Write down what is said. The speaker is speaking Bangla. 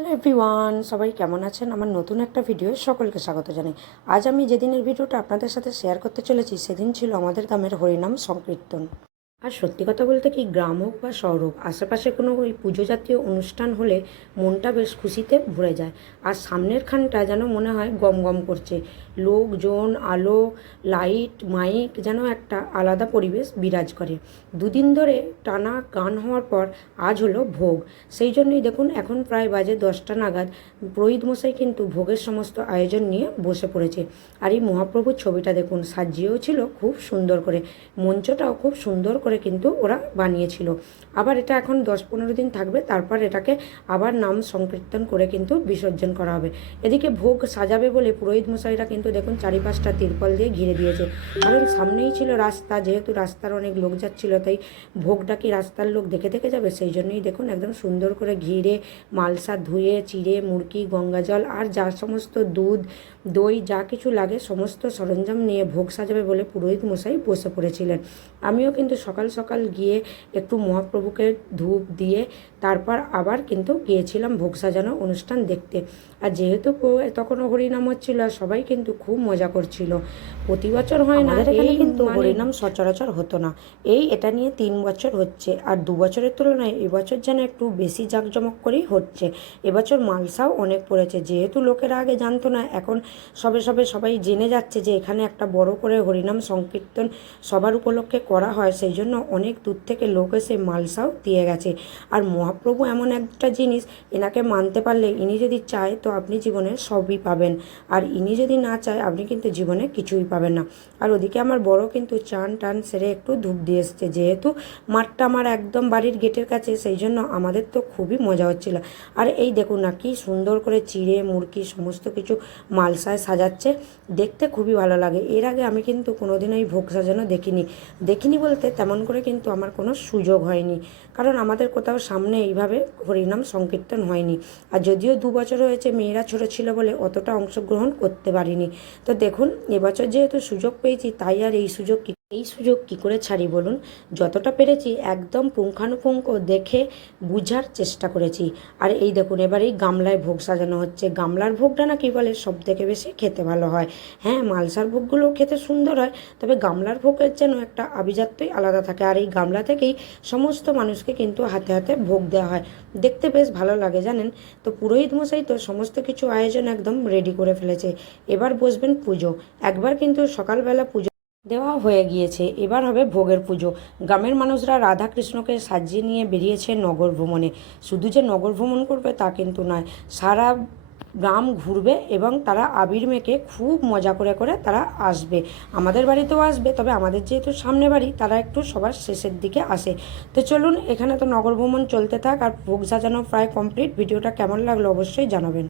হ্যালো এভরিওয়ান, সবাই কেমন আছেন? আমার নতুন একটা ভিডিও সকলকে স্বাগত জানাই। আজ আমি যেদিনের ভিডিওটা আপনাদের সাথে শেয়ার করতে চলেছি সেদিন ছিল আমাদের গ্রামের হরিনাম সংকীর্তন। আর সত্যি কথা বলতে কি, গ্রাম হোক বা শহর হোক, আশেপাশে কোনো ওই পুজো জাতীয় অনুষ্ঠান হলে মনটা বেশ খুশিতে ভরে যায়। আর সামনের খানটা যেন মনে হয় গম গম করছে, লোকজন, আলো, লাইট, মাইক, যেন একটা আলাদা পরিবেশ বিরাজ করে। দুদিন ধরে টানা গান হওয়ার পর আজ হলো ভোগ। সেই জন্যই দেখুন এখন প্রায় বাজে 10টা নাগাদ পুরোহিত মশাই কিন্তু ভোগের সমস্ত আয়োজন নিয়ে বসে পড়েছে। আর এই মহাপ্রভুর ছবিটা দেখুন, সাজিয়েও ছিল খুব সুন্দর করে, মঞ্চটাও খুব সুন্দর করে কিন্তু ওরা বানিয়েছিল। আবার এটা এখন 10-15 দিন থাকবে, তারপর এটাকে আবার নাম সংকীর্তন করে কিন্তু বিসর্জন করা হবে। এদিকে ভোগ সাজাবে বলে পুরোহিত মশাইরা কিন্তু দেখুন চারিপাশটা তিরপল দিয়ে ঘিরে দিয়েছে, কারণ সামনেই ছিল রাস্তা, যেহেতু রাস্তার অনেক লোক যাচ্ছিল, তাই ভোগটা কি রাস্তার লোক দেখে দেখে যাবে, সেই জন্যই দেখুন একদম সুন্দর করে ঘিরে মালসা ধুয়ে চিড়ে মুরকি গঙ্গাজল আর যা সমস্ত দুধ দই যা কিছু লাগে সমস্ত সরঞ্জাম নিয়ে ভোগ সাজাবে বলে পুরোহিত মশাই বসে পড়েছিলেন। আমিও কিন্তু সকাল সকাল গিয়ে একটু মহাপ্রভুকে ধূপ দিয়ে তারপর আবার কিন্তু গিয়েছিলাম ভোগ সাজানো অনুষ্ঠান দেখতে। আর যেহেতু তখনও হরিনাম হচ্ছিল আর সবাই কিন্তু খুব মজা করছিল। প্রতি বছর হয় না, এই কিন্তু হরিনাম সচরাচর হতো না। এটা নিয়ে 3 বছর হচ্ছে, আর 2 বছরের তুলনায় এবছর যেন একটু বেশি জাঁকজমক করেই হচ্ছে। এবছর মালসাও অনেক পড়েছে, যেহেতু লোকেরা আগে জানতো না, এখন সবে সবে সবাই জেনে যাচ্ছে যে এখানে একটা বড় করে হরিনাম সংকীর্তন সবার উপলক্ষে করা হয়, সেই জন্য অনেক দূর থেকে লোক এসে মালসাও দিয়ে গেছে। আর মহাপ্রভু এমন একটা জিনিস, এনাকে মানতে পারলে ইনি যদি চায় তো আপনি জীবনে সবই পাবেন, আর ইনি যদি না চায় আপনি কিন্তু জীবনে কিছুই পাবেন না। আর ওদিকে আমার বড় কিন্তু চান টান সেরে একটু ধূপ দিয়ে এসছে, যেহেতু মাঠটা আমার একদম বাড়ির গেটের কাছে, সেই জন্য আমাদের তো খুবই মজা হচ্ছিল। আর এই দেখুন না, কি সুন্দর করে চিড়ে মুরকি সমস্ত কিছু মালসায় সাজাচ্ছে, দেখতে খুবই ভালো লাগে। এর আগে আমি কিন্তু কোনোদিন ওই ভোগ সাজানো দেখিনি বলতে তেমন করে কিন্তু আমার কোনো সুযোগ হয়নি, কারণ আমাদের কোথাও সামনে এইভাবে হরিনাম সংকীর্তন হয়নি। আর যদিও 2 বছর হয়েছে, মেয়েরা ছোটো ছিল বলে অতটা অংশগ্রহণ করতে পারিনি। তো দেখুন এবছর যেহেতু সুযোগ পেয়েছি, তাই আর এই সুযোগ কী করে ছাড়ি বলুন। যতটা পেরেছি একদম পুঙ্খানুপুঙ্খ দেখে বুঝার চেষ্টা করেছি। আর এই দেখুন এবার এই গামলায় ভোগ সাজানো হচ্ছে। গামলার ভোগটা না কি বলে সব থেকে বেশি খেতে ভালো হয়। হ্যাঁ, মালসার ভোগগুলোও খেতে সুন্দর হয়, তবে গামলার ভোগের যেন একটা আভিজাত্যই আলাদা থাকে। আর এই গামলা থেকেই সমস্ত মানুষকে কিন্তু হাতে হাতে ভোগ দেওয়া হয়, দেখতে বেশ ভালো লাগে জানেন। তো পুরোহিত মশাই তো সমস্ত কিছু আয়োজন একদম রেডি করে ফেলেছে। এবার বসবেন পুজো। একবার কিন্তু সকালবেলা পুজো দেওয়া হয়ে গিয়েছে, এবার হবে ভোগের পুজো। গ্রামের মানুষরা রাধাকৃষ্ণকে সাজিয়ে নিয়ে বেরিয়েছে নগর ভ্রমণে। শুধু যে নগর ভ্রমণ করবে তা কিন্তু নয়, সারা গ্রাম ঘুরবে এবং তারা আবির মেখে খুব মজা করে করে তারা আসবে। আমাদের বাড়িতেও আসবে, তবে আমাদের যেহেতু সামনে বাড়ি, তারা একটু সবার শেষের দিকে আসে। তো চলুন, এখানে তো নগর ভ্রমণ চলতে থাক, আর ভোগ সাজানো প্রায় কমপ্লিট। ভিডিওটা কেমন লাগলো অবশ্যই জানাবেন।